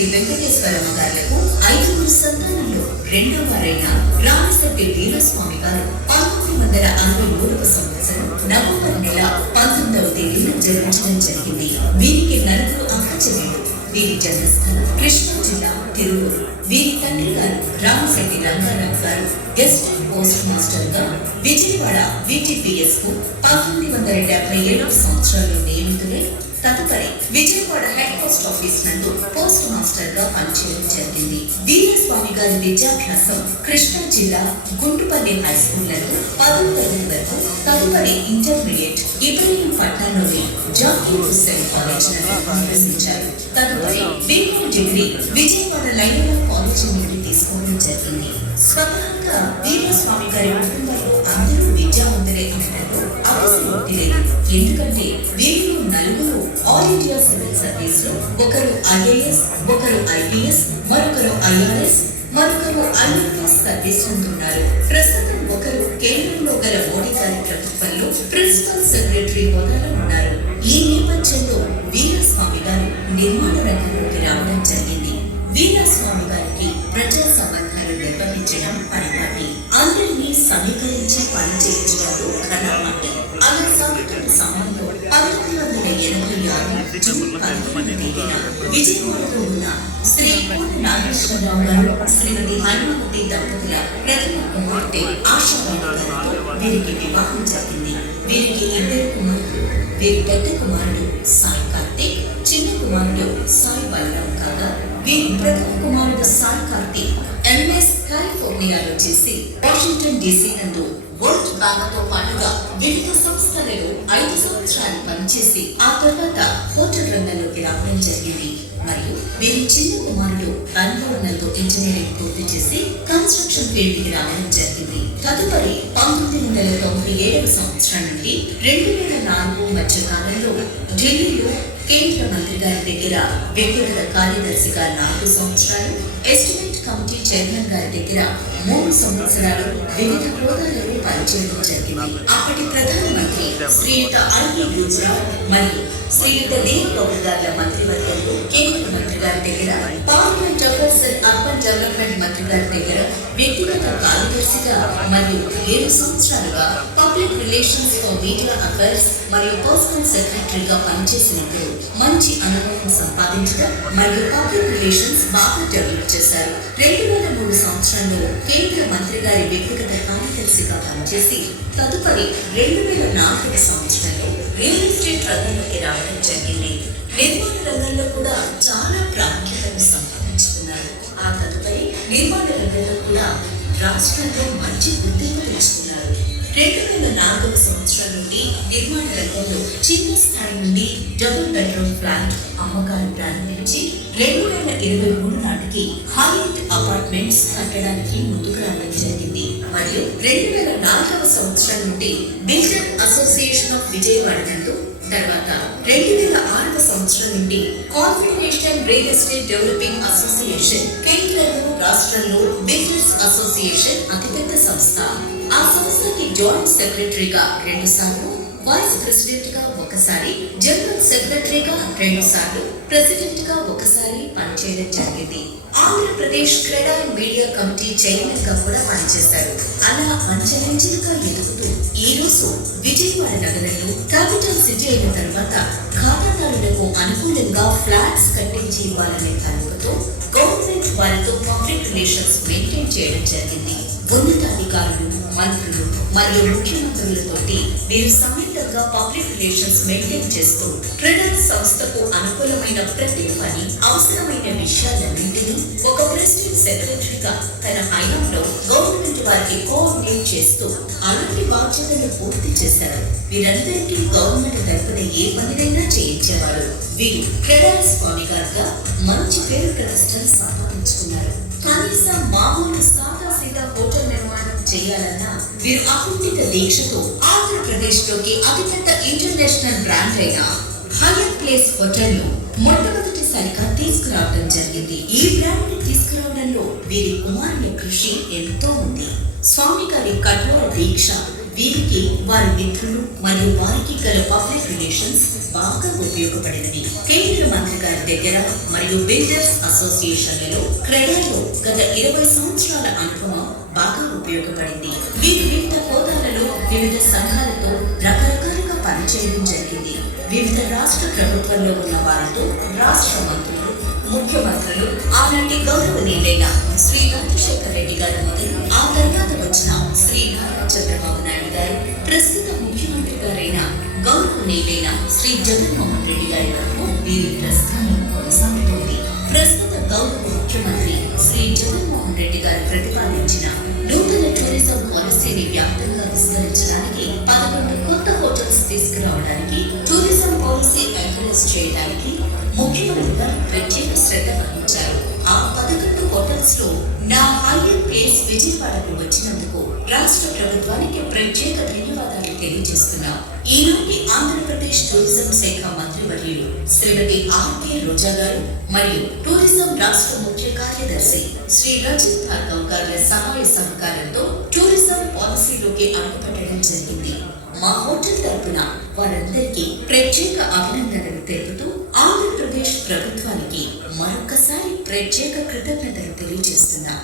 రామశెట్టి వెంకటేశ్వరమ్మ గారులకు 5 సంతానంలో రెండవ వారైన రామశెట్టి వీరస్వామి గారు 1963వ సంవత్సరం నవంబర్ నెల 19వ తేదీన జన్మించడం జరిగింది. వీరికి 4 అక్క చెల్లెలు. వీరి జన్మస్థలం కృష్ణా జిల్లా తిరువూరు. వీరి తండ్రి గారు రామశెట్టి రంగారావు గారు గెస్ట్ పోస్ట్ మాస్టర్ గా విజయవాడ VTPS కు 1977వ సంవత్సరంలో నియమితులై తదుపరి విజయవాడ హెడ్ పోస్ట్ ఆఫీస్ నందు పోస్ట్ మాస్టర్ గా పనిచేయడం జరిగింది. వీరస్వామి గారి విద్యాభ్యాసం కృష్ణా జిల్లా గుంటుపల్లి హై స్కూళ్లలో 10వ తరగతి వరకు, తదుపరి ఇంటర్మీడియట్ ఇబ్రహీంపట్నంలోని జాకీర్ హుస్సేన్ కాలేజ్ నందు అభ్యసించారు. తదుపరి B.Com degree Vijayawada Laila college నుండి తీసుకోవడం జరిగింది. స్వతహాగా వీరస్వామి గారి కుటుంబంలో అందరూ విద్యావంతులే అనడంలో అవసరం లేదు. ఎందుకంటే వీరిలో 4 ఆల్ ఇండియా సివిల్ సర్వీస్ లో ఒకరు IAS, ఒకరు IPS, మరొకరు IRS, మరొకరు IAS సర్వీస్ ఉన్నారు. ప్రస్తుతం ఒకరు కేంద్రంలో గల మోడీ గారి ప్రభుత్వంలో ప్రిన్సిపల్ సెక్రటరీ హోదాలో ఉన్నారు. ఈ నేపథ్యంలో వీరస్వామి గారు నిర్మాణ రంగంలోకి రావడం జరిగింది. వీరస్వామి గారికి ప్రజా సంబంధాలు నిర్వహించడం పరిపాటి, అందరినీ సమీకరించి పని చేయించడంలో ఘనపాటి. అలా సాగుతున్న సమయంలో 1986 జూన్ 11న విజయవాడలో ఉన్న శ్రీ నాగేశ్వరరావు గారు, శ్రీమతి హనుమతి దంపతుల ప్రథమ కుమార్తె ఆశావాణి గారితో వీరికి వివాహం జరిగింది. వీరికి 2 కుమారులు. వీరి పెద్ద కుమారుడు సాయి కార్తిక్, చిన్న కుమారుడు సాయి బలరాం కాగా వీరి ప్రథమ కుమారుడు సాయి కార్తిక్ MS కాలిఫోర్నియాలో చేసి వాషింగ్టన్ DC నందు వరల్డ్ బ్యాంక్ తో పాటుగా వివిధ సంస్థలలో 5 సంవత్సరాలు పనిచేసి ఆ తర్వాత హోటల్ రంగంలోకి రావడం జరిగింది. మరియు వీరి చిన్న కుమారుడు బెంగళూరు నందు ఇంజనీరింగ్ పూర్తి చేసి కన్స్ట్రక్షన్ ఫీల్డ్ కి రావడం జరిగింది. తదుపరి 1997వ సంవత్సరం నుండి 2004 మధ్య కాలంలో ఢిల్లీలో కేంద్ర మంత్రి గారి దగ్గర వ్యక్తిగత కార్యదర్శిగా 4 సంవత్సరాలు, ఎస్టిమేట్ కమిటీ చైర్మన్ గారి దగ్గర 3 సంవత్సరాలు వివిధ హోదాలలో పనిచేయడం జరిగింది. అప్పటి ప్రధానమంత్రి శ్రీయుత అనిల్ గుజరాల్ మరియు శ్రీయుత దేవ్ గౌడ్ గారి మంత్రివర్గంలో కేంద్ర మంత్రి గారి దగ్గర, parliament affairs and urban development మంత్రి గారి దగ్గర వ్యక్తిగత కార్యదర్శిగా మరియు 7 సంవత్సరాలుగా public relations for media affairs మరియు పర్సనల్ సెక్రటరీగా పనిచేసినప్పుడు మంచి అనుభవం సంపాదించడం మరియు పబ్లిక్ రిలేషన్స్ బాగా డెవలప్ చేశారు. 2003 సంవత్సరంలో కేంద్ర మంత్రి గారి వ్యక్తిగత కార్యదర్శిగా పనిచేసి తదుపరి 2004 సంవత్సరంలో రియల్ ఎస్టేట్ రంగంలోకి రావడం జరిగింది. నిర్మాణ రంగంలో కూడా చాలా ప్రాముఖ్యతను సంపాదించుకున్నారు. ఆ తదుపరి నిర్మాణ రంగంలో కూడా రాష్ట్రంలో మంచి గుర్తింపు తెచ్చుకున్నారు. 2004 సంవత్సరం నుండి నిర్మాణ రంగంలో చిన్న స్థాయి నుండి డబుల్ బెడ్రూమ్ ఫ్లాట్ అమ్మకాలు ప్రారంభించి 2023 నాటికి హైట్ అపార్ట్మెంట్స్ కట్టడానికి ముందుకు రావడం జరిగింది. మరియు 2004వ సంవత్సరం నుండి బిల్డర్ అసోసియేషన్ ఆఫ్ విజయవాడ నందు, తర్వాత 2006వ సంవత్సరం నుండి confederation real estate developing association, కేంద్రంలో రాష్ట్రంలో బిజినెస్ అసోసియేషన్ అతిపెద్ద సంస్థ. ఆ సంస్థకి జాయింట్ సెక్రటరీగా 2 సార్లు, వైస్ ప్రెసిడెంట్ గా 1 సారి, జనరల్ సెక్రటరీగా 2 సార్లు, ప్రెసిడెంట్ గా 1 సారి పనిచేయడం జరిగింది. ఆంధ్రప్రదేశ్ క్రీడా మీడియా కమిటీ చైర్మన్ గా కూడా పనిచేశారు. అలా అంచెలంచెలుగా ఎదుగుతూ ఈ రోజు విజయవాడ నగరంలో క్యాపిటల్ సిటీ అయిన తర్వాత ఖాతాదారులకు అనుకూలంగా ఫ్లాట్స్ కట్టించి ఇవ్వాలనే తలంపుతో గవర్నమెంట్ వారితో పబ్లిక్ రిలేషన్స్ మెయింటైన్ చేయడం జరిగింది. ఉన్నతాధికారులు, మంత్రులు మరియు ముఖ్యమంత్రులతోటి వీరు సమేతంగా పబ్లిక్ రిలేషన్స్ మెయింటైన్ చేస్తూ క్రీడా సంస్థకు అనుకూలమైన ప్రతి పని, అవసరమైన విషయాలన్నింటినీ ఒక ప్రెసిడెంట్ సెక్రటరీగా తన హయాంలో గవర్నమెంట్ వారికి కోఆర్డినేట్ చేస్తూ అలాంటి బాధ్యతలు పూర్తి చేశారు. వీరందరికీ గవర్నమెంట్ తరపున ఏ పనినైనా చేయించేవారు. వీరు క్రీడా స్వామి గారుగా మంచి పేరు ప్రతిష్టలు సంపాదించుకున్నారు. కనీసం మామూలు సాదా సీదా హోటల్ నిర్మాణం చేయాలన్నా వీరు అకుంఠిత దీక్షతో ఆంధ్రప్రదేశ్ లోకి అతిపెద్ద ఇంటర్నేషనల్ బ్రాండ్ అయిన హయత్ ప్లేస్ హోటల్ ను మొట్టమొదటిసారిగా తీసుకురావడం జరిగింది. ఈ బ్రాండ్ ని తీసుకురావడంలో వీరి కుమారుని కృషి ఎంతో ఉంది. స్వామి గారి కఠోర దీక్ష వీరికి వారి మిత్రులు మరియు వారికి గల పబ్లిక్ రిలేషన్స్ బాగా ఉపయోగపడినవి. కేంద్ర మంత్రి గారి దగ్గర మరియు బిల్డర్స్ అసోసియేషన్లలో క్రెడాలో గత 20 సంవత్సరాల అనుభవం బాగా ఉపయోగపడింది. వీరు వివిధ హోదాలలో వివిధ సంఘాలతో రకరకాలుగా పనిచేయడం జరిగింది. వివిధ రాష్ట్ర ప్రభుత్వంలో ఉన్న వారితో రాష్ట్ర మంత్రులు, ముఖ్యమంత్రులు, ఆనాటి గౌరవనీయులైన శ్రీ రాజశేఖర రెడ్డి గారు మొదలు ఆ తర్వాత వచ్చిన శ్రీ నారా చంద్రబాబు నాయుడు గారు, ప్రస్తుత ముఖ్యమంత్రి గారైన గౌరవనీయులైన శ్రీ జగన్మోహన్ రెడ్డి గారి వరకు వీరి ప్రస్థానం కొనసాగుతోంది. ప్రస్తుత గౌరవ ముఖ్యమంత్రి శ్రీ జగన్మోహన్ రెడ్డి గారు ప్రతిపాదించిన నూతన టూరిజం పాలసీని వ్యాప్తంగా విస్తరించడానికి 11 కొత్త హోటల్స్ తీసుకురావడానికి, టూరిజం పాలసీ ఎంకరేజ్ చేయడానికి ముఖ్యమంత్రి గారు ప్రత్యేక శ్రద్ధ వహించారు. ఆ 11 హోటల్స్ లో నా హైయర్ ప్లేస్ విజయవాడకు వచ్చినందుకు రాష్ట్ర ప్రభుత్వానికి ప్రత్యేక ధన్యవాదాలు తెలియజేస్తున్నాం. ఈనాటి ఆంధ్రప్రదేశ్ టూరిజం శాఖ మంత్రివర్యులు శ్రీమతి ఆర్కే రోజా గారు మరియు టూరిజం రాష్ట్ర ముఖ్య కార్యదర్శి శ్రీ రజిత్ భార్గవ్ గారుల సహాయ సహకారంతో టూరిజం పాలసీలోకి అడుగుపెట్టడం జరిగింది. మా హోటల్ తరపున వారందరికీ ప్రత్యేక అభినందనలు తెలుపుతూ ఆంధ్రప్రదేశ్ ప్రభుత్వానికి మరొకసారి ప్రత్యేక కృతజ్ఞతలు తెలియజేస్తున్నాం.